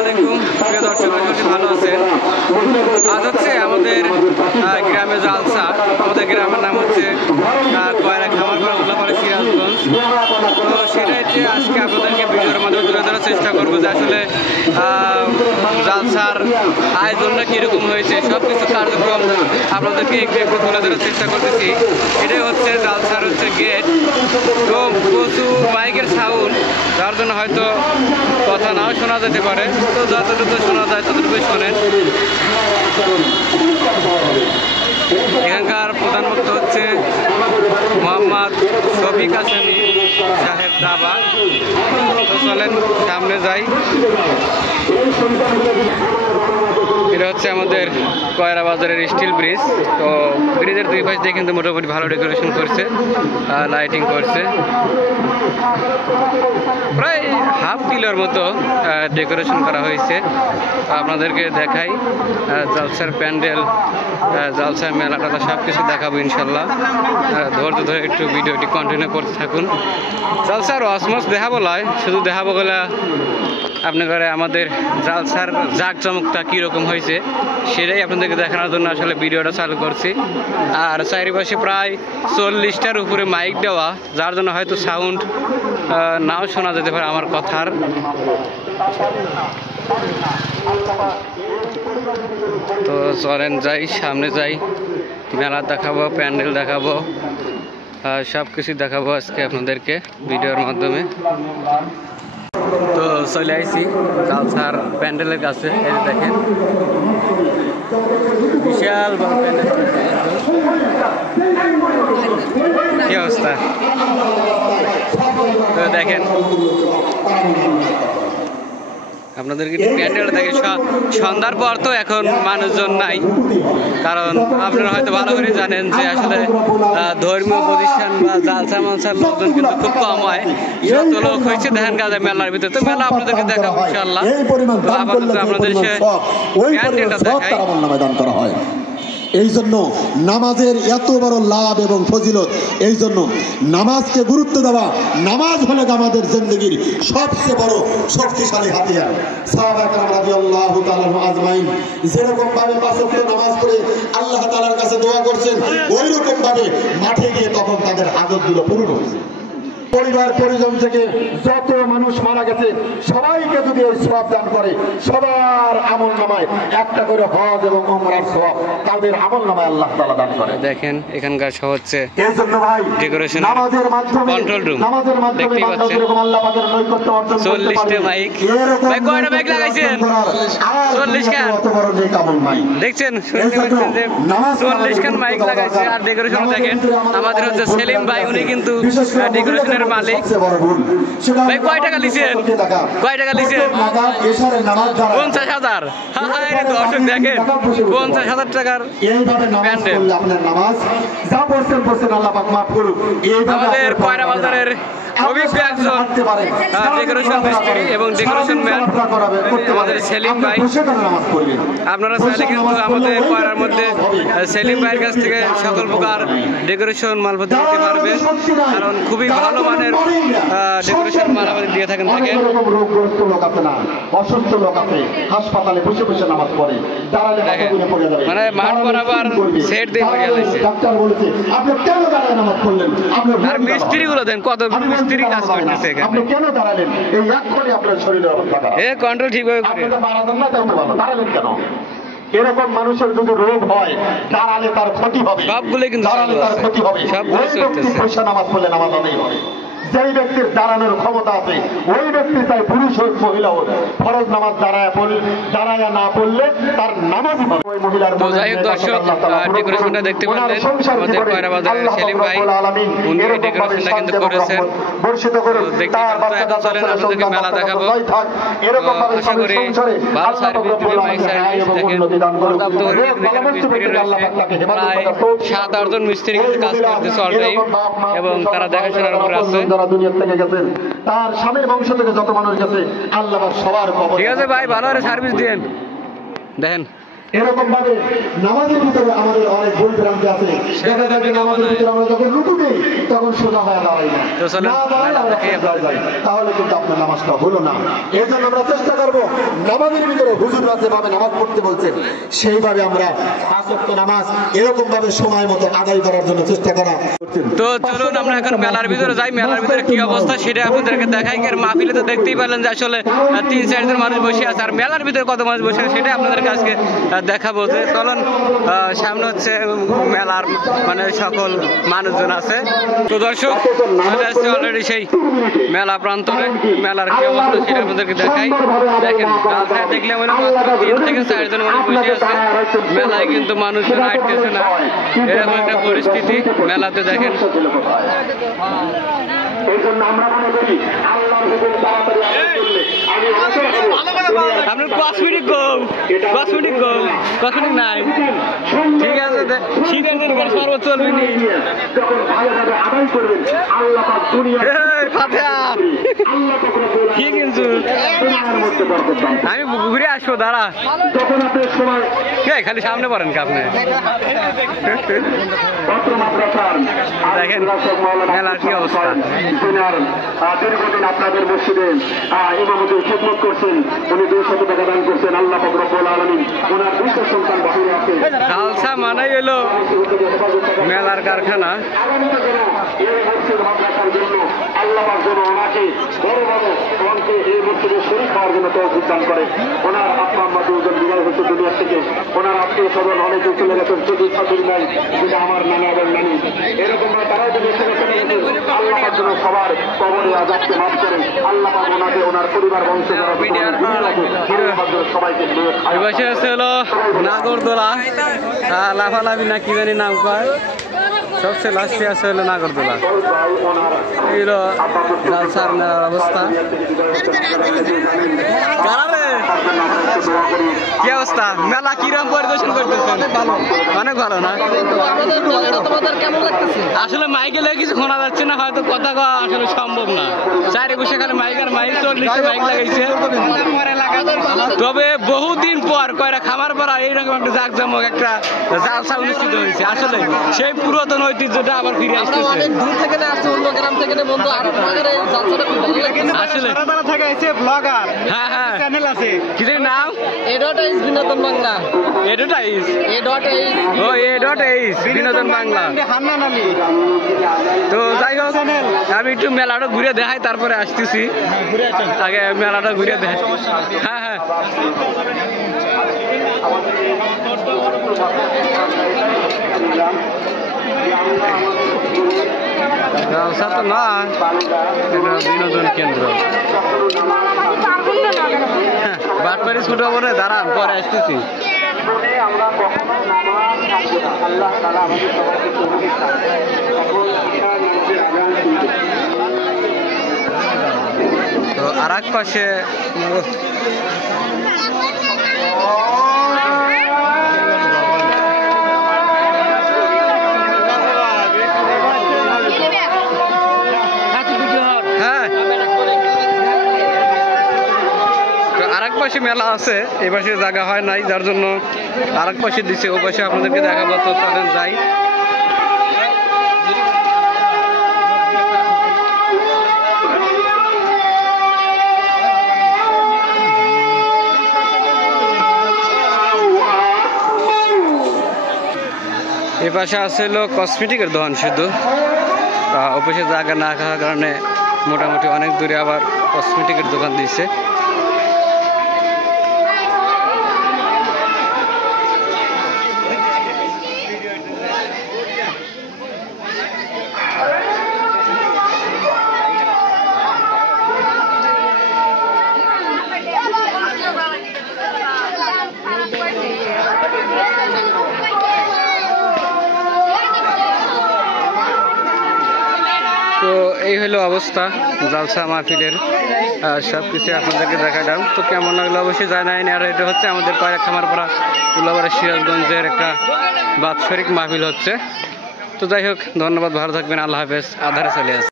আলাইকুম প্রিয় দর্শক, আশা ভালো আছেন। আজ হচ্ছে আমাদের গ্রামে জালসা। আমাদের গ্রামের নাম হচ্ছে কয়রা খামারপাড়া, উল্লাপাড়া, সিরাজগঞ্জ। তো সেটাই আজকে আপনাদেরকে ভিডিওর মাধ্যমে তুলে ধরার চেষ্টা করবো যে আসলে জালসার আয়োজনটা কীরকম হয়েছে, সব কিছু কার্যক্রম আপনাদেরকে একটু একটু তুলে ধরার চেষ্টা করতেছি। এটাই হচ্ছে জালসার হচ্ছে গেট। তো প্রচুর মাইকের সাউন্ড, যার জন্য হয়তো কথা নাও শোনা যেতে পারে। তো যতটুকু শোনা যায় ততটুকুই শোনেন। এখানকার প্রধান বক্তা হচ্ছে মোহাম্মদ শফিক আসামি সাহেব দাবা। তো চলেন সামনে যাই। এটা হচ্ছে আমাদের কয়রা বাজারের স্টিল ব্রিজ। তো ব্রিজের দুই পাশ দিয়ে কিন্তু মোটামুটি ভালো ডেকোরেশন করছে, লাইটিং করছে। প্রায় হাফ কিলোর মতো ডেকোরেশন করা হয়েছে। আপনাদেরকে দেখাই জালসার প্যান্ডেল, জালসার মেলা টালা সব কিছু দেখাবো ইনশাল্লাহ। ধৈর্য ধরে একটু ভিডিওটি কন্টিনিউ করতে থাকুন। জালসার অসমস দেখাবো নয়, শুধু দেখাবো গেলে আপনার ঘরে আমাদের জালসার জাঁকজমকটা কীরকম হয়েছে সেটাই আপনাদেরকে দেখানোর জন্য আসলে ভিডিওটা চালু করছি। আর চারিপাশে প্রায় 40টার উপরে মাইক দেওয়া, যার জন্য হয়তো সাউন্ড নাও শোনা যেতে পারে আমার কথার। তো চলেন যাই, সামনে যাই, মেলা দেখাবো, প্যান্ডেল দেখাবো, সব কিছু দেখাবো আজকে আপনাদেরকে ভিডিওর মাধ্যমে। তো চলে আইছি জালসার প্যান্ডেলের কাছে। এই দেখেন বিশাল বড় প্যান্ডেল, কি অবস্থা। তো দেখেন আপনাদেরকে প্যান্ডেলটা দেখে সন্ধ্যার পর তো এখন মানুষজন নাই, কারণ আপনারা হয়তো ভালো করে জানেন যে আসলে ধর্মীয় প্রতিষ্ঠান বা জালসা মালসার লোকজন কিন্তু খুব কম হয়। যত লোক হয়েছে দেখেন কাজে মেলার ভিতরে। তো মেলা আপনাদেরকে দেখাবো ইনশাআল্লাহ। তো আপাতত আপনাদের সে প্যান্ডেলটা দেখাই। এই জন্য নামাজের এত বড় লাভ এবং ফজিলত, এই জন্য নামাজকে গুরুত্ব দেওয়া। নামাজ হলে আমাদের জিন্দগির সবচেয়ে বড় শক্তিশালী হাতিয়ার। সাহাবা কেরাম রাদিয়াল্লাহু তাআলা আজমাইন যেরকম ভাবে পাঁচ ওয়াক্ত নামাজ পড়ে আল্লাহ তাআলার কাছে দোয়া করছেন, ওই রকম ভাবে মাঠে গিয়ে তখন তাদের হাজতগুলো পূরণ হয়েছে। পরিবার পরিজন থেকে যত মানুষ মারা গেছে সবাইকে যদি এই সওয়াব দান করে, সবার আমল নামায় একটা করে হজ এবং উমরার সওয়াব তাদের আমল নামায় আল্লাহ তাআলা দান করে। দেখেন এখানকার সব হচ্ছে এজন্য ভাই ডেকোরেশন, নামাজের মাধ্যমে, কন্ট্রোল রুম নামাজের মাধ্যমে বান্দা যেরকম আল্লাহ পাকের নৈকট্য অর্জন করতে পারে। 40টা মাইক, ভাই কয়টা মাইক লাগাইছেন? 40 খান। কত বড় নেক আমল নাই দেখছেন, শুনতে পাচ্ছেন যে 40 খান মাইক লাগাইছে। আর ডেকোরেশন দেখেন আমাদের হচ্ছে সেলিম ভাই, উনি কিন্তু ডেকোরেশনের মালিক। ভাই কয় টাকা লিছেন? কয় টাকা লিছেন? 50,000। দর্শক দেখেন 50,000 টাকার প্যান্ডেল। আমাদের কয়রা বাজারের অভিজ্ঞ একজন ডেকোরেশন মিস্ত্রি এবং ডেকোরেশন ম্যান আমাদের সেলিম ভাই। আপনারা চাইলে কিন্তু আমাদের কয়রার মধ্যে সেলিম ভাইয়ের কাছ থেকে সকল প্রকার ডেকোরেশন মালপত্র নিতে পারবে, কারণ খুবই ভালো মানের ডেকোরেশন মাল আমাদের দিয়ে থাকেন। রোগগ্রস্ত লোক আছে না, অসুস্থ লোক আছে, হাসপাতালে বসে বসে নামাজ পড়ে, দাঁড়ালে পড়ে যাবে, মানে মাঠ বরাবর সেট দিয়ে পড়ে যাচ্ছে। ডাক্তার বলেছে আপনি কেন দাঁড়ায় নামাজ পড়লেন? আর মিস্ত্রি গুলো দেন কত মিস্ত্রি কাজ করতেছে এখানে। আপনি কেন দাঁড়ালেন? এই এক ঘন্টা আপনার শরীরের অবস্থা কন্ট্রোল ঠিকভাবে করে দাঁড়ালেন কেন? এরকম মানুষের যদি রোগ হয় দাঁড়ালে তার ক্ষতি হবে, সবগুলো কিন্তু দাঁড়ালে তার ক্ষতি হবে। ওই ব্যক্তি পয়সা নামাজ পড়লে নামাজ আদায় হবে। যেই ব্যক্তির দাঁড়ানোর ক্ষমতা আছে ওই ব্যক্তি চাই পুরুষ হোক মহিলা হোক, ফরজ নামাজ দাঁড়ায় না পড়লে তার নামাজই হবে। ওই মহিলার তো যাই হোক দর্শক, ডেকোরেশনটা দেখতে পারলেন আমাদের কয়রা বাজারের সেলিম ভাই, উনি ডেকোরেশনটা কিন্তু করেছেন। দেখতে পারলেন। এখন চলেন আপনাদেরকে মেলা দেখাবো। আশা করি ভালো সার্ভিস দিবে, মাইক সার্ভিস দেখেন পর্যাপ্ত মিস্ত্রি রয়েছে। প্রায় 7-8 জন মিস্ত্রি কিন্তু কাজ করতেছে অল টাইম, এবং তারা দেখাশোনার উপরে আছে। দুনিয়া থেকে গেছেন, তার স্বামীর বংশ থেকে যত মানুষ গেছে আল্লাহ সবার খবর। ঠিক আছে ভাই, ভালো করে সার্ভিস দিয়েন। দেখেন এরকম ভাবে নামাজের ভিতরে আমাদের অনেক ভুল ভ্রান্তি আছে। দেখা যায় যে নামাজের ভিতরে আমরা যখন রুকু দিই তখন সোজা হয়ে দাঁড়াই না, তাহলে কিন্তু আপনার নামাজটা হলো না। এই জন্য আমরা চেষ্টা করবো নামাজের ভিতরে হুজুররা যেভাবে নামাজ পড়তে বলছেন সেইভাবে আমরা 5 ওয়াক্ত নামাজ এরকম ভাবে সময় মতো আদায় করার জন্য চেষ্টা করা। তো চলুন আমরা এখন মেলার ভিতরে যাই, মেলার ভিতরে কি অবস্থা সেটা আপনাদেরকে দেখাই। এর মাহফিলে তো দেখতেই পেলেন যে আসলে 3-4 জন মানুষ বসে আছে, আর মেলার ভিতরে কত মানুষ বসে আছে সেটা আপনাদের কাছে দেখাবো। যে চলুন সামনে হচ্ছে মেলার মানে সকল মানুষজন আছে। তো দর্শক চলে আসছে অলরেডি সেই মেলা প্রান্তরে, মেলার কি অবস্থা সেটা আপনাদেরকে দেখাই। দেখেন রাস্তায় দেখলে মনে 3 থেকে 4 জন মানুষ বসে আছে, মেলায় কিন্তু মানুষজন আটকেছে না, এরকম একটা পরিস্থিতি মেলাতে। দেখেন আপনার কসমেটিক নাই, ঠিক আছে শীতের দিন সর্বোচ্চ চলবে নি। কি কিনছু? আমি ঘুরে আসবো, দাঁড়া খালি সামনে পড়েন কি আপনি? দেখেন মেলার কি অবস্থা। দীর্ঘদিন আপনাদের মসজিদে ইমামতির খিদমত করছেন, উনি 200 টাকা দান করছেন। আল্লাহ পাক রব্বুল আলামিন ওনার 2 সন্তান বাহিরে আছে। জালসা মানেই হলো মেলার কারখানা। এই মসজিদ মাদ্রাসার জন্য আল্লাহ পাক যেন ওনাকে বড় বড় অঙ্কে এই মসজিদে শরীক হওয়ার জন্য তৌফিক দান করে। ওনার আব্বা আম্মা 2 জন বিদায় হচ্ছে দুনিয়া থেকে, ওনার আত্মীয় স্বজন অনেকে চলে গেছেন, শুধু সাথী নাই, যেটা আমার নানা এবং নানি এরকম তারাও যদি চলে গেছে। আল্লাহ পাক যেন সবার কবরে আযাবকে মাফ করেন। আল্লাহ পাক ওনাকে ওনার পরিবার বংশ সবাইকে হলো নাগরদোলা, লাফালাফি না কি জানি নাম কয়, সবচেয়ে লাস্টে আছে হলো নাগরদোলা। এই হলো জালসার মেলার অবস্থা। কি অবস্থা? মেলা কিরম পরিদর্শন করতেছেন? অনেক ভালো না? আসলে মাইকে লেগে কিছু শোনা যাচ্ছে না, হয়তো কথা কওয়া আসলে সম্ভব না। চারি বসে খালি মাইক আর মাইক, 40টা মাইক লাগাইছে। তবে বহুদিন পর কয়টা খামার পড়া এইরকম একটা জাঁকজমক একটা জালসা অনুষ্ঠিত হয়েছে। আসলে সেই পুরাতন ঐতিহ্যটা আবার ফিরে আসতেছে। হ্যাঁ হ্যাঁ, কি নাম? বিনোদন বাংলা। বিনোদন বাংলা। তো যাই হোক আমি একটু মেলাটা ঘুরে দেখাই, তারপরে আসতেছি। আগে মেলাটা ঘুরে দেখাই। হ্যাঁ হ্যাঁ, জালসা তো না, বিনোদন কেন্দ্র। বাটপাড়ি ছুটো বলে দাঁড়ান, পরে আসতেছি। তো আর এক পাশে পাশে মেলা আছে, এই পাশে জায়গা হয় নাই, যার জন্য আরেক পাশে দিচ্ছে, ও পাশে আপনাদেরকে দেখাবো। তো চলেন যাই। এই পাশে আছে হলো কসমেটিকের দোকান শুধু, ও পাশে জায়গা না থাকার কারণে মোটামুটি অনেক দূরে আবার কসমেটিকের দোকান দিচ্ছে। তো এই হলো অবস্থা জালসা মাহফিলের, সব কিছু আপনাদেরকে দেখালাম। তো কেমন লাগলো অবশ্যই জানাই। আর এটা হচ্ছে আমাদের কয়েক খামারপাড়া উল্লাপাড়া সিরাজগঞ্জের একটা বাৎসরিক মাহফিল হচ্ছে। তো যাই হোক, ধন্যবাদ, ভালো থাকবেন, আল্লাহ হাফেজ। আধারে চলে আসে।